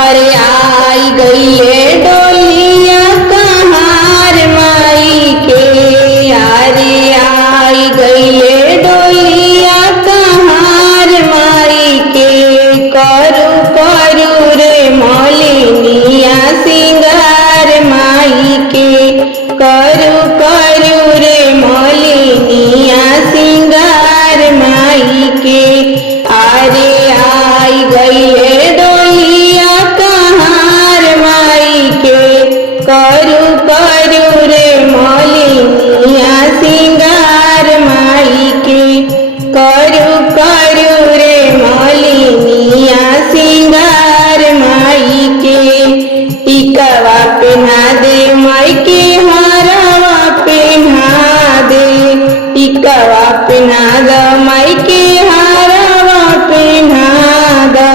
अरे आई गईले डोलिया कहार माई के, अरे आई गईले डोलिया कहार माई के। करू करू रे मौलिनिया सिंगार माई के, करू करू रे मौलिनिया सिंगार माई के। अरे आई गईले डोलिया कहार माई के, करू करू रे मौलिनिया सिंगार माई के, करू करू रे मौलिनिया सिंगार माई के। टिकवा पहना दे माई के, हारवा पहना दे, टिकवा पहना दे माई के, हारवा पहना दे।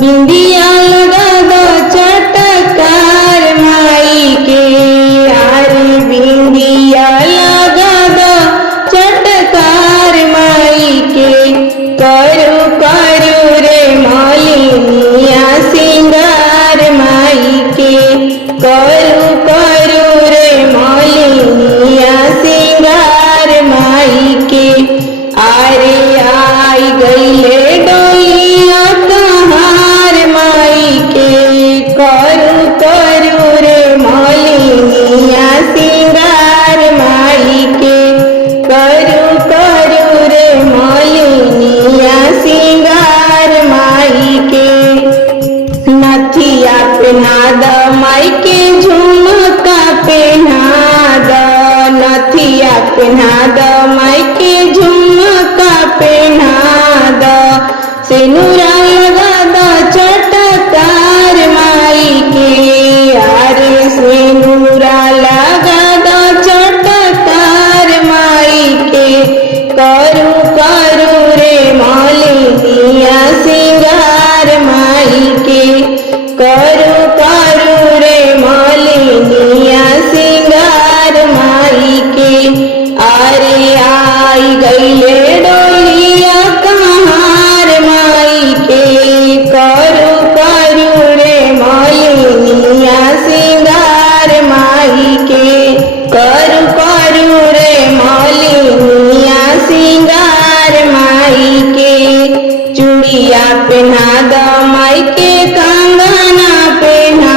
बिंदिया लगा दो चटकार माई के, अरे बिंदिया लगा दो चटकार माई के। करू करू रे मौलिनिया सिंगार माई के, करू करू रे मौलिनिया सिंगार माई के। अरे आई गईले डोलिया कहार माई के, करू करू रे मौलिनिया सिंगार माई के, करू करू रे मौलिनिया सिंगार माई के। नथिया पहना द माई के, झुमका पहना द, नथिया पहना द माई के, झुमका पहना द। सिनुरा लगा द चटकार माई के, अरे सिनुरा लगा द चटकार माई के। करू करू रे मौलिनिया सिंगार माई के, करू करू रे मौलिनिया सिंगार माई के। अरे आई गईले डोलिया कहार माई के, करू करू रे मौलिनिया सिंगार माई के, करू करू रे मौलिनिया सिंगार माई के। चूड़िया पहना द माई के, कंगना पहना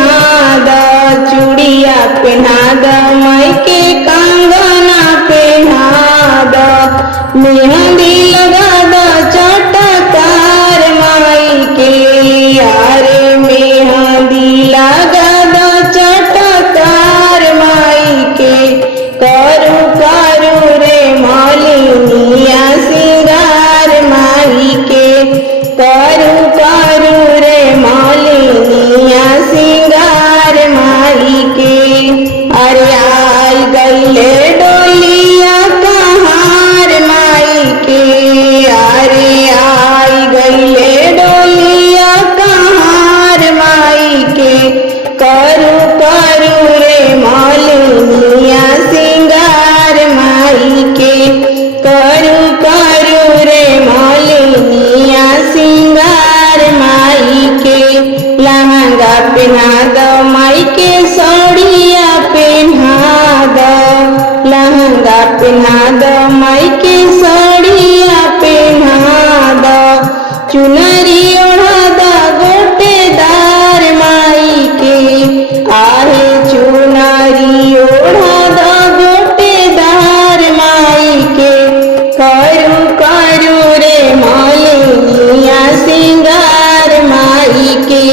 द, चूड़िया पहना द माई के, कंगना पहना द। मेहंदी लगा द चटकार माई के, अरे मेहंदी लगा द चटकार माई के। करू करू रे मौलिनिया सिंगार माई के, करू करू रे मौलिनिया सिंगार माई के। अरे आई गईले डोलिया कहार माई के, अरे आई गईले डोलिया कहार माई के। करू करू रे मौलिनिया सिंगार माई के, करू करू रे मौलिनिया सिंगार माई के। लहंगा पहना द माई के, साड़िया पहना द, लहंगा पहना द माई के, साड़िया पहना द। चुनरी ओढ़ा द गोटेदार माई के, आहे चुनरी ओढ़ा द गोटेदार माई के। करू करू रे मौलिनिया सिंगार माई के,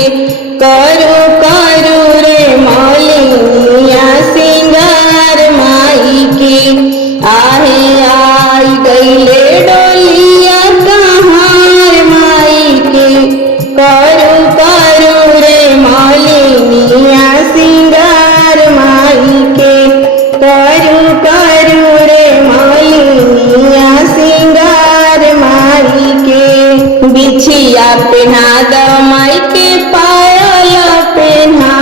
करू करू रे मौलिनिया सिंगार माई के। आहे आई गईले डोलिया कहार माई के, करू करू रे मौलिनिया सिंगार माई के, करू करू रे मौलिनिया सिंगार माई के। बिछिया पहना द माई के, पायल पहना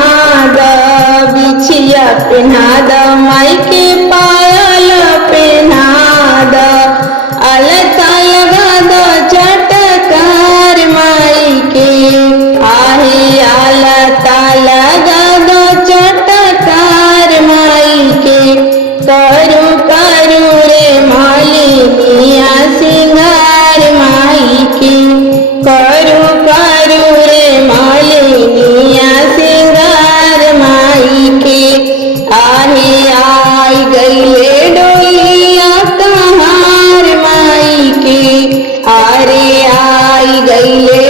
द, बिछिया पहना द माई के, पायल पहना द। अलता लगा द चटकार माई के, आहे आला पता लगा दो चटकार माई के करू करू रे मालिनिया सिंगार माई के करू करू रे मालिनिया सिंगार माई के आहे आई गईले डोलिया कहार माई के अरे आई गईले